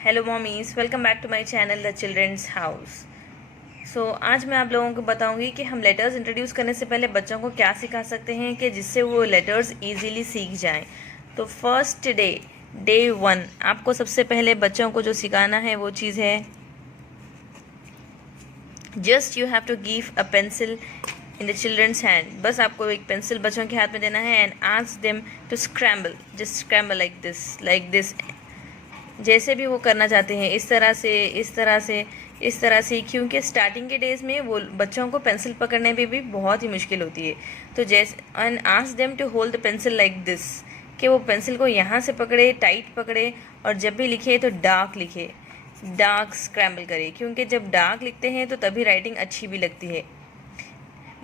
Hello mommies, welcome back to my channel the children's house. आज मैं आप लोगों को बताऊंगी कि हम लेटर्स इंट्रोड्यूस करने से पहले बच्चों को क्या सिखा सकते हैं कि जिससे वो लेटर्स इजीली सीख जाएं। तो फर्स्ट डे 1 आपको सबसे पहले बच्चों को जो सिखाना है वो चीज़ है, just you have to give a pencil in the children's hand. बस आपको एक पेंसिल बच्चों के हाथ में देना है and ask them to scramble, just scramble like this, जैसे भी वो करना चाहते हैं, इस तरह से, क्योंकि स्टार्टिंग के डेज़ में वो बच्चों को पेंसिल पकड़ने में भी बहुत ही मुश्किल होती है। तो जैसे and ask them to hold the pencil like this, कि वो पेंसिल को यहाँ से पकड़े, टाइट पकड़े, और जब भी लिखे तो डार्क लिखे, डार्क स्क्रैम्बल करे, क्योंकि जब डार्क लिखते हैं तो तभी राइटिंग अच्छी भी लगती है।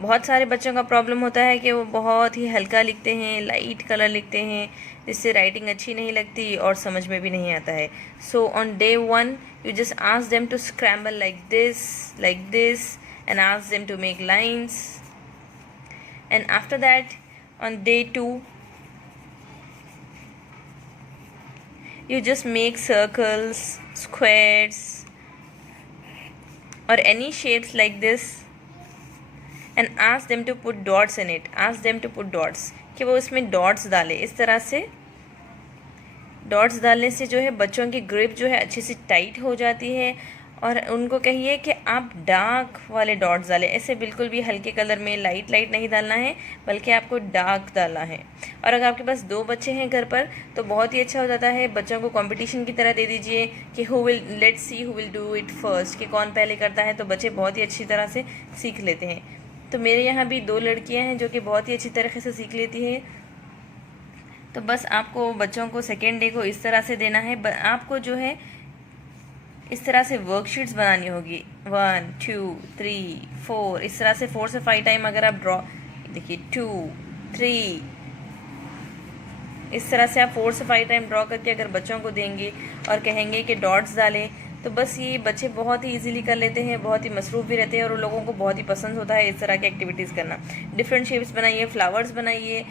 बहुत सारे बच्चों का प्रॉब्लम होता है कि वो बहुत ही हल्का लिखते हैं, लाइट कलर लिखते हैं, जिससे राइटिंग अच्छी नहीं लगती और समझ में भी नहीं आता है। So on day 1 you just ask them to scramble like this and ask them to make lines. And after that on day 2 you just make circles, squares or any shapes like this and ask them to put dots in it. Ask them to put dots, कि वो इसमें dots डाले। इस तरह से dots डालने से जो है बच्चों की ग्रिप जो है अच्छी सी टाइट हो जाती है। और उनको कहिए कि आप डार्क वाले डॉट्स डालें, ऐसे बिल्कुल भी हल्के कलर में लाइट नहीं डालना है, बल्कि आपको डार्क डालना है। और अगर आपके पास 2 बच्चे हैं घर पर तो बहुत ही अच्छा हो जाता है, बच्चों को कंपटीशन की तरह दे दीजिए कि let's see who will do it first, कि कौन पहले करता है, तो बच्चे बहुत ही अच्छी तरह से सीख लेते हैं। तो मेरे यहाँ भी 2 लड़कियाँ हैं जो कि बहुत ही अच्छी तरीके से सीख लेती है। तो बस आपको बच्चों को सेकेंड डे को इस तरह से देना है। आपको जो है इस तरह से वर्कशीट्स बनानी होगी, 1 2 3 4, इस तरह से 4 से 5 टाइम अगर आप ड्रॉ, देखिए 2 3, इस तरह से आप 4 से 5 टाइम ड्रॉ करके अगर बच्चों को देंगे और कहेंगे कि डॉट्स डालें, तो बस ये बच्चे बहुत ही इजीली कर लेते हैं, बहुत ही मसरूफ़ भी रहते हैं और उन लोगों को बहुत ही पसंद होता है इस तरह की एक्टिविटीज़ करना। डिफरेंट शेप्स बनाइए, फ्लावर्स बनाइए,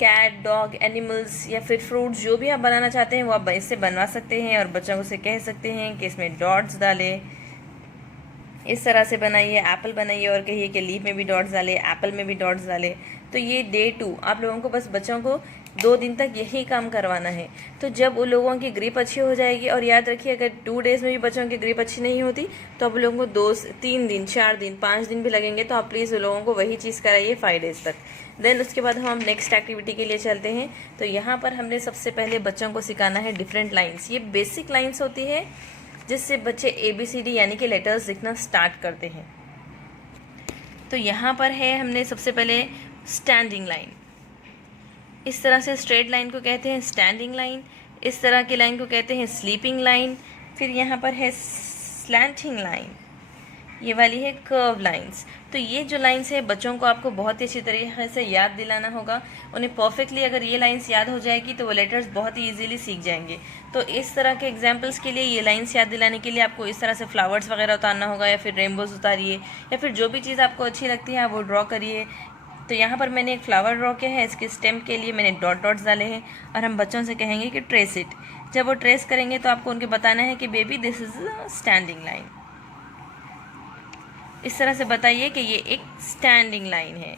कैट, डॉग, एनिमल्स या फिर फ्रूट्स, जो भी आप बनाना चाहते हैं वो आप इससे बनवा सकते हैं और बच्चों को से कह सकते हैं कि इसमें डॉट्स डालें, इस तरह से बनाइए। एप्पल बनाइए और कहिए कि लीफ में भी डॉट्स डालें, एप्पल में भी डॉट्स डालें। तो ये डे 2 आप लोगों को बस बच्चों को 2 दिन तक यही काम करवाना है। तो जब उन लोगों की ग्रिप अच्छी हो जाएगी, और याद रखिए अगर 2 डेज़ में भी बच्चों की ग्रिप अच्छी नहीं होती तो आप लोगों को 2 3 दिन 4 दिन 5 दिन भी लगेंगे, तो आप प्लीज़ उन लोगों को वही चीज़ कराइए 5 डेज़ तक। देन उसके बाद हम नेक्स्ट एक्टिविटी के लिए चलते हैं। तो यहाँ पर हमने सबसे पहले बच्चों को सिखाना है डिफरेंट लाइन्स। ये बेसिक लाइन्स होती है जिससे बच्चे ABCD यानी कि लेटर्स लिखना स्टार्ट करते हैं। तो यहाँ पर है हमने सबसे पहले स्टैंडिंग लाइन, इस तरह से स्ट्रेट लाइन को कहते हैं स्टैंडिंग लाइन, इस तरह की लाइन को कहते हैं स्लीपिंग लाइन। फिर यहाँ पर है स्लैंटिंग लाइन, ये वाली है कर्व लाइंस। तो ये जो लाइंस है बच्चों को आपको बहुत ही अच्छी तरीके से याद दिलाना होगा। उन्हें परफेक्टली अगर ये लाइंस याद हो जाएगी तो वो लेटर्स बहुत ही इजीली सीख जाएंगे। तो इस तरह के एग्जांपल्स के लिए, ये लाइंस याद दिलाने के लिए आपको इस तरह से फ्लावर्स वगैरह उतारना होगा, या फिर रेनबोज उतारिए, या फिर जो भी चीज़ आपको अच्छी लगती है आप वो ड्रॉ करिए। तो यहाँ पर मैंने एक फ्लावर ड्रॉ किया है, इसके स्टेम के लिए मैंने डॉट्स डाले हैं और हम बच्चों से कहेंगे कि ट्रेस इट। जब वो ट्रेस करेंगे तो आपको उनके बताना है कि baby this is standing line, इस तरह से बताइए कि ये एक स्टैंडिंग लाइन है।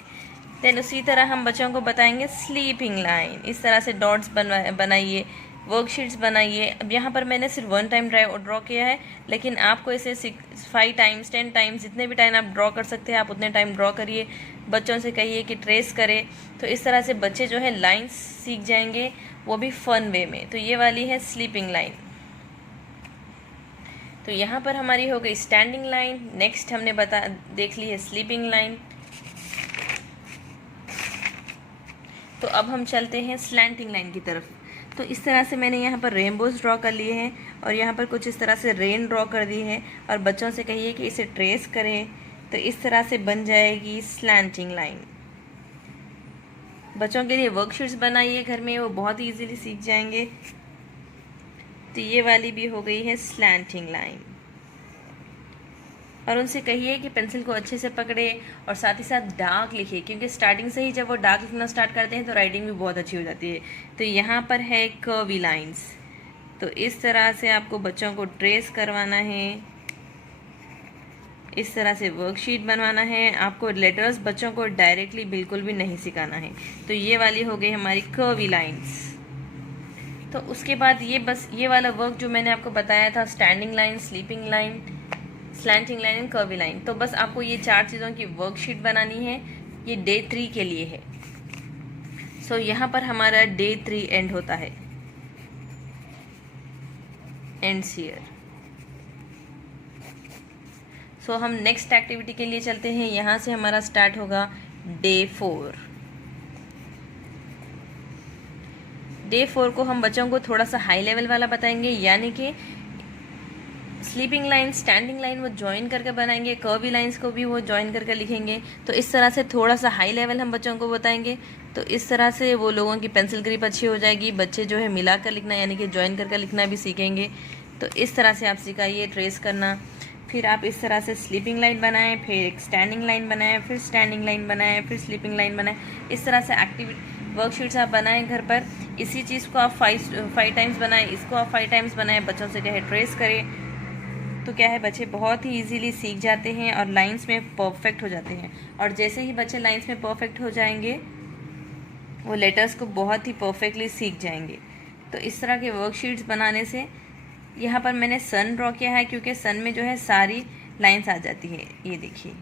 देन उसी तरह हम बच्चों को बताएंगे स्लीपिंग लाइन, इस तरह से डॉट्स बनाइए, वर्कशीट्स बनाइए। अब यहाँ पर मैंने सिर्फ 1 टाइम ड्रॉ किया है, लेकिन आपको इसे 5 टाइम्स 10 टाइम्स जितने भी टाइम आप ड्रॉ कर सकते हैं आप उतने टाइम ड्रॉ करिए। बच्चों से कहिए कि ट्रेस करें, तो इस तरह से बच्चे जो है लाइन्स सीख जाएंगे, वो भी फन वे में। तो ये वाली है स्लीपिंग लाइन। तो यहाँ पर हमारी हो गई स्टैंडिंग लाइन। नेक्स्ट हमने देख ली है स्लीपिंग लाइन। तो अब हम चलते हैं स्लैंटिंग लाइन की तरफ। तो इस तरह से मैंने यहाँ पर रेनबोज ड्रॉ कर लिए हैं और यहाँ पर कुछ इस तरह से रेन ड्रॉ कर दी है, और बच्चों से कहिए कि इसे ट्रेस करें, तो इस तरह से बन जाएगी स्लैंटिंग लाइन। बच्चों के लिए वर्कशीट्स बनाइए घर में, वो बहुत ही ईजीली सीख जाएंगे। तो ये वाली भी हो गई है स्लैंटिंग लाइन। और उनसे कहिए कि पेंसिल को अच्छे से पकड़े और साथ ही साथ डार्क लिखे, क्योंकि स्टार्टिंग से ही जब वो डार्क लिखना स्टार्ट करते हैं तो राइटिंग भी बहुत अच्छी हो जाती है। तो यहाँ पर है कर्वी लाइंस, तो इस तरह से आपको बच्चों को ट्रेस करवाना है, इस तरह से वर्कशीट बनवाना है। आपको लेटर्स बच्चों को डायरेक्टली बिल्कुल भी नहीं सिखाना है। तो ये वाली हो गई हमारी कर्वी लाइंस। तो उसके बाद ये वाला वर्क जो मैंने आपको बताया था, standing line, sleeping line, slanting line and curvy line, तो बस आपको ये 4 चीज़ों की वर्कशीट बनानी है। ये डे 3 के लिए है। सो यहाँ पर हमारा डे 3 एंड होता है, एंड्स हियर। सो हम नेक्स्ट एक्टिविटी के लिए चलते हैं। यहाँ से हमारा स्टार्ट होगा डे 4। डे 4 को हम बच्चों को थोड़ा सा हाई लेवल वाला बताएंगे, यानी कि स्लीपिंग लाइन, स्टैंडिंग लाइन वो ज्वाइन करके बनाएंगे, कर्वी लाइंस को भी वो ज्वाइन करके लिखेंगे। तो इस तरह से थोड़ा सा हाई लेवल हम बच्चों को बताएंगे। तो इस तरह से वो लोगों की पेंसिल ग्रिप अच्छी हो जाएगी। बच्चे जो है मिलाकर लिखना यानी कि ज्वाइन करके लिखना भी सीखेंगे। तो इस तरह से आप सिखाइए ट्रेस करना। फिर आप इस तरह से स्लीपिंग लाइन बनाएं, फिर एक स्टैंडिंग लाइन बनाएं, फिर स्टैंडिंग लाइन बनाएं, फिर स्लीपिंग लाइन बनाएं। इस तरह से एक्टिविटी वर्कशीट्स आप बनाएं घर पर। इसी चीज़ को आप 5 टाइम्स बनाएं, इसको आप 5 टाइम्स बनाएं, बच्चों से कहे ट्रेस करें। तो क्या है, बच्चे बहुत ही इजीली सीख जाते हैं और लाइंस में परफेक्ट हो जाते हैं। और जैसे ही बच्चे लाइंस में परफेक्ट हो जाएंगे, वो लेटर्स को बहुत ही परफेक्टली सीख जाएंगे। तो इस तरह के वर्कशीट्स बनाने से, यहाँ पर मैंने सन ड्रॉ किया है क्योंकि सन में जो है सारी लाइंस आ जाती है। ये देखिए,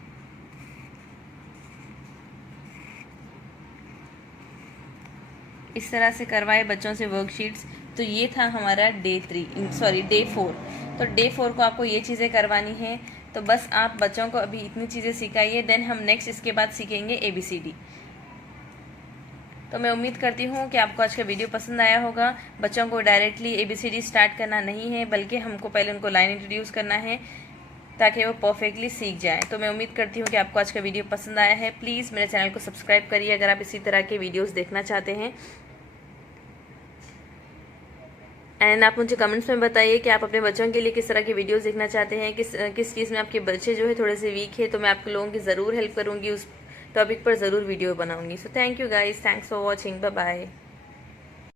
इस तरह से करवाए बच्चों से वर्कशीट्स। तो ये था हमारा डे 4। तो डे 4 को आपको ये चीज़ें करवानी है। तो बस आप बच्चों को अभी इतनी चीज़ें सिखाइए, देन हम नेक्स्ट इसके बाद सीखेंगे ABCD। तो मैं उम्मीद करती हूँ कि आपको आज का वीडियो पसंद आया होगा। बच्चों को डायरेक्टली ABCD स्टार्ट करना नहीं है, बल्कि हमको पहले उनको लाइन इंट्रोड्यूस करना है ताकि वो परफेक्टली सीख जाएं। तो मैं उम्मीद करती हूँ कि आपको आज का वीडियो पसंद आया है। प्लीज़ मेरे चैनल को सब्सक्राइब करिए अगर आप इसी तरह के वीडियोज़ देखना चाहते हैं। एंड आप मुझे कमेंट्स में बताइए कि आप अपने बच्चों के लिए किस तरह की वीडियोस देखना चाहते हैं, किस चीज़ में आपके बच्चे जो है थोड़े से वीक है। तो मैं आप लोगों की ज़रूर हेल्प करूँगी, उस टॉपिक पर ज़रूर वीडियो बनाऊँगी। So thank you guys, thanks for watching, bye bye.